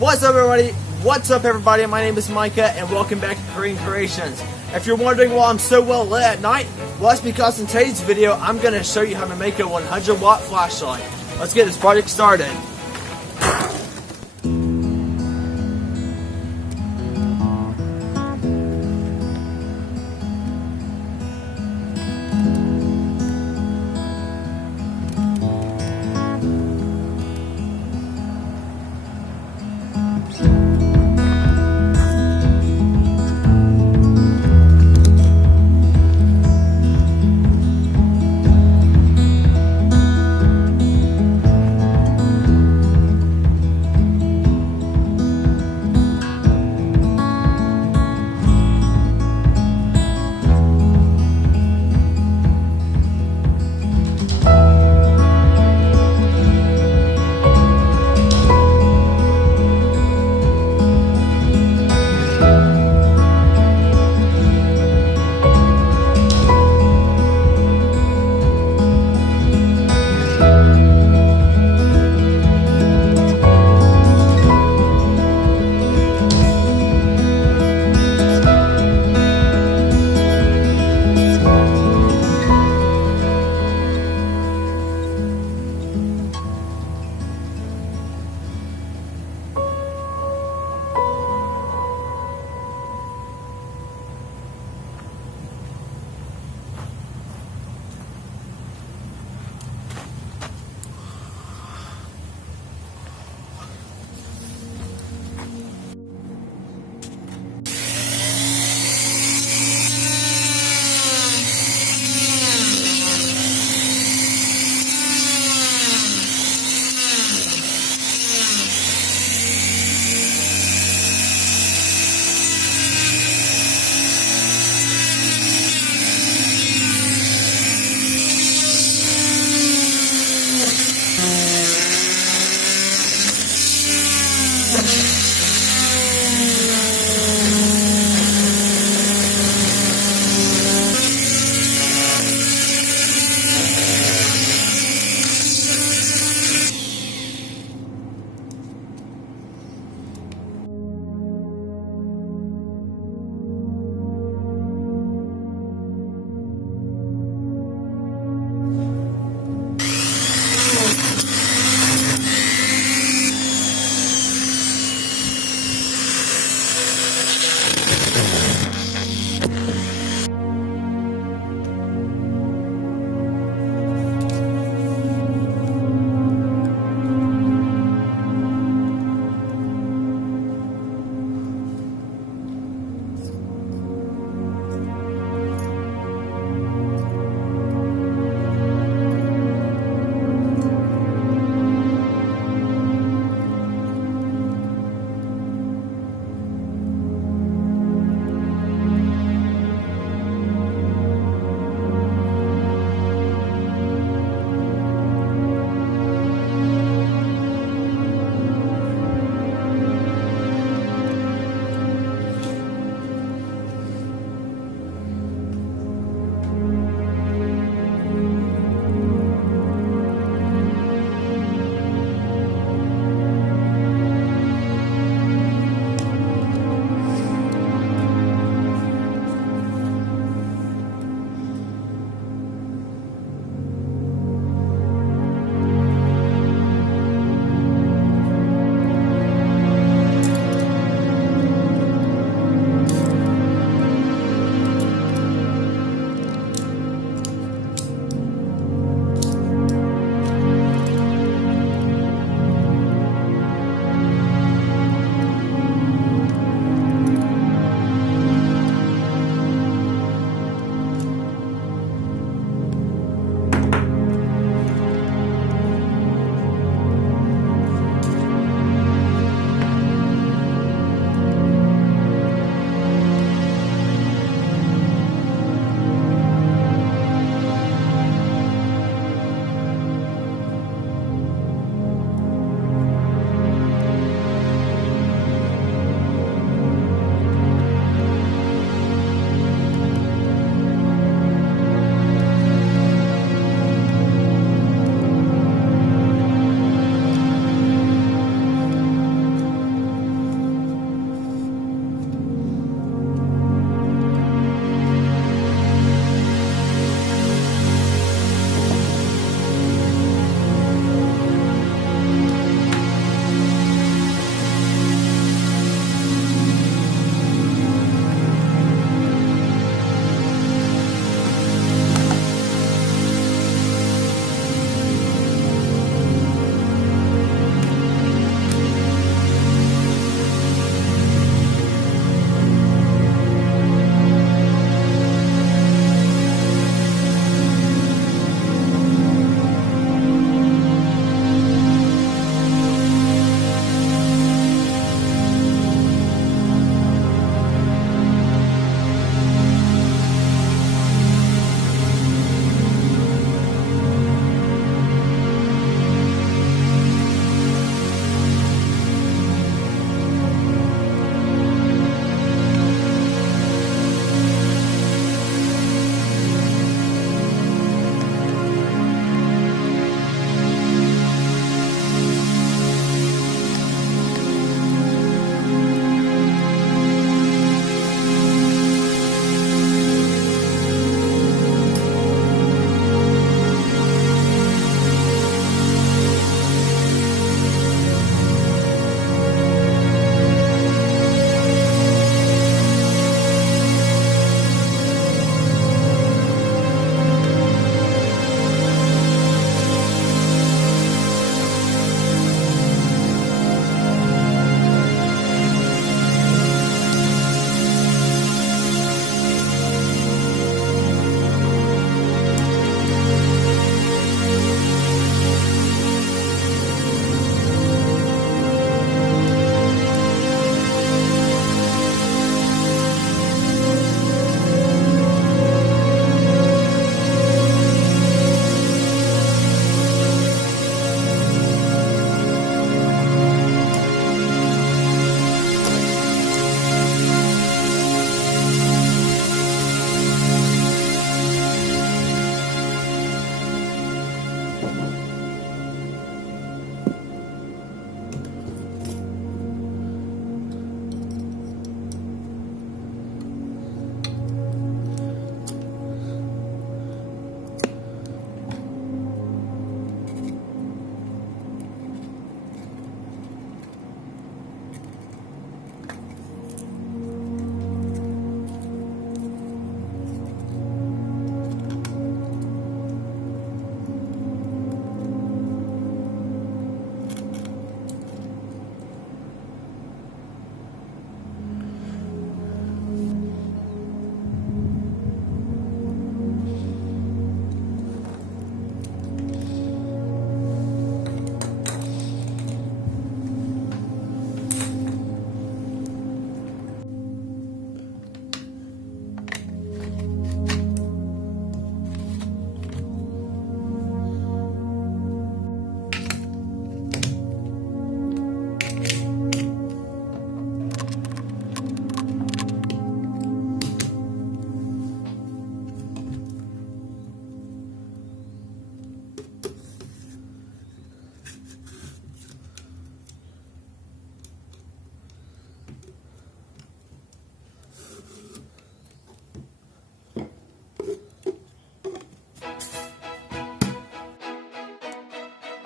What's up, everybody? What's up, everybody? My name is Micah, and welcome back to Green Creations. If you're wondering why I'm so well lit at night, well, that's because in today's video, I'm going to show you how to make a 100-watt flashlight. Let's get this project started.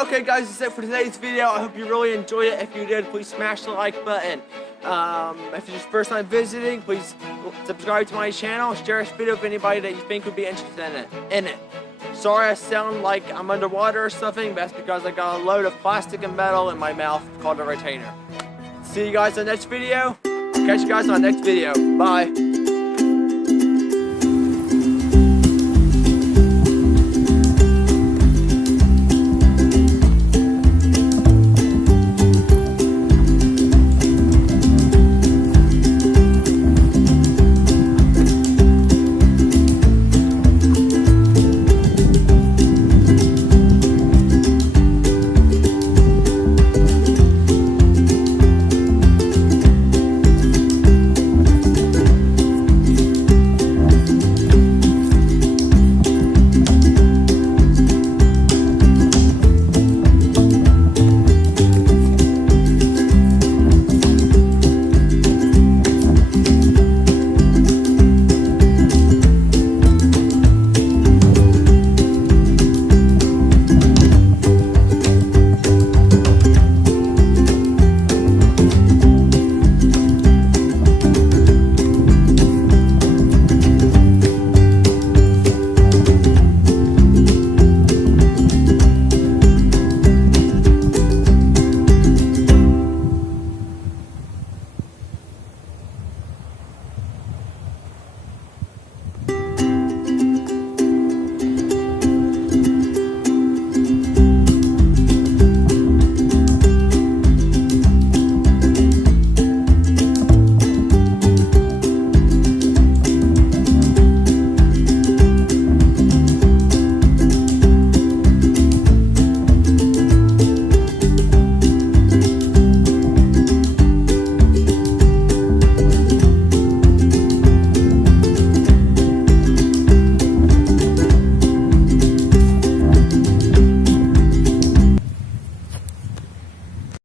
Okay guys, that's it for today's video. I hope you really enjoyed it. If you did, please smash the like button. If it's your first time visiting, please subscribe to my channel. Share this video with anybody that you think would be interested in it. Sorry I sound like I'm underwater or something, but that's because I got a load of plastic and metal in my mouth called a retainer. See you guys in the next video. Catch you guys on the next video. Bye.